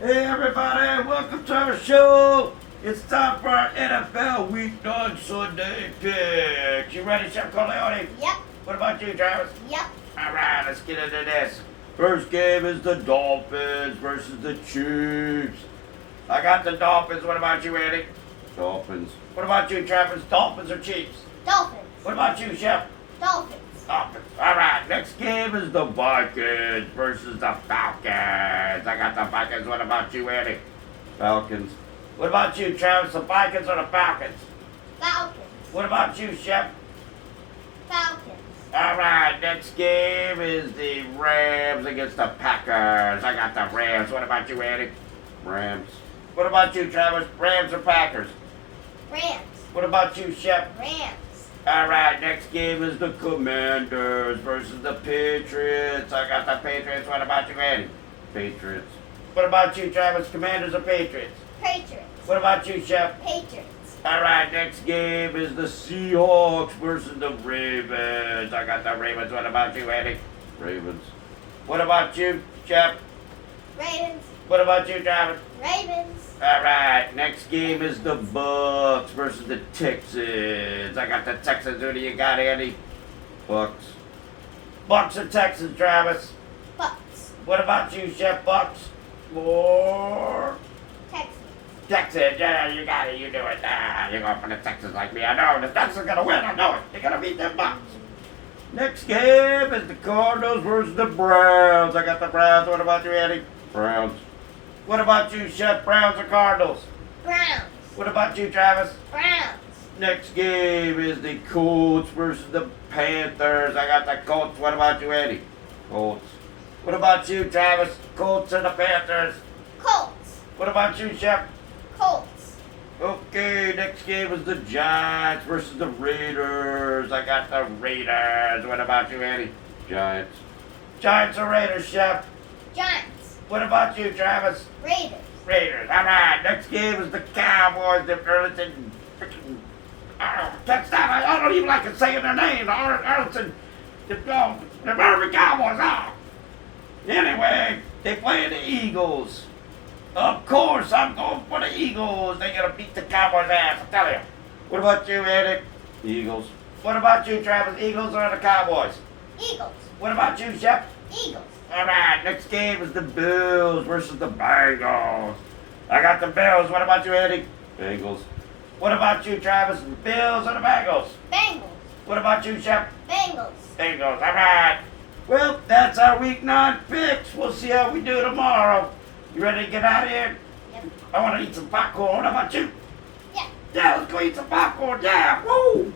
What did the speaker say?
Hey everybody, welcome to our show. It's time for our NFL Week 9 Sunday picks. You ready, Chef Corleone? Yep. What about you, Travis? Yep. Alright, let's get into this. First game is the Dolphins versus the Chiefs. I got the Dolphins. What about you, Andy? Dolphins. What about you, Travis? Dolphins or Chiefs? Dolphins. What about you, Chef? Dolphins. Dolphins. Alright, next game is the Vikings versus the Falcons. I got the Vikings. What about you, Andy? Falcons. What about you, Travis? The Vikings or the Falcons? Falcons. What about you, Chef? Falcons. Alright, next game is the Rams against the Packers. I got the Rams. What about you, Andy? Rams. What about you, Travis? Rams or Packers? Rams. What about you, Chef? Rams. Alright, next game is the Commanders versus the Patriots. I got the Patriots. What about you, Andy? Patriots. What about you, Travis? Commanders or Patriots? Patriots. What about you, Chef? Patriots. Alright, next game is the Seahawks versus the Ravens. I got the Ravens. What about you, Andy? Ravens. What about you, Chef? Ravens. What about you, Travis? Ravens. Alright, next game is the Bucks versus the Texans. I got the Texans. Who do you got, Andy? Bucks. Bucks or Texans, Travis? Bucks. What about you, Chef? Bucks? Or Texans. Texans? Yeah, you got it. You do it. You're going for the Texans like me. I know. The Texans are going to win. I know it. They're going to beat the Bucks. Next game is the Cardinals versus the Browns. I got the Browns. What about you, Andy? Browns. What about you, Chef? Browns or Cardinals? Browns. What about you, Travis? Browns. Next game is the Colts versus the Panthers. I got the Colts. What about you, Eddie? Colts. What about you, Travis? Colts and the Panthers. Colts. What about you, Chef? Colts. Okay, next game is the Giants versus the Raiders. I got the Raiders. What about you, Eddie? Giants. Giants or Raiders, Chef? Giants. What about you, Travis? Raiders. Raiders. All right, next game is the Cowboys, the Arlington freaking touchdown. I don't even like it saying their name. The Arlington, the Murphy Cowboys. Oh. Anyway, they play the Eagles. Of course, I'm going for the Eagles. They're going to beat the Cowboys' ass, I tell you. What about you, Eddie? Eagles. What about you, Travis? Eagles or the Cowboys? Eagles. What about you, Shep? Eagles. All right, next game is the Bills versus the Bengals. I got the Bills. What about you, Eddie? Bengals. What about you, Travis? Bills or the Bengals? Bengals. What about you, Shep? Bengals. Bengals. All right. Well, that's our Week 9 picks. We'll see how we do tomorrow. You ready to get out of here? Yep. I want to eat some popcorn. How about you? Yeah. Yeah, let's go eat some popcorn. Yeah, woo!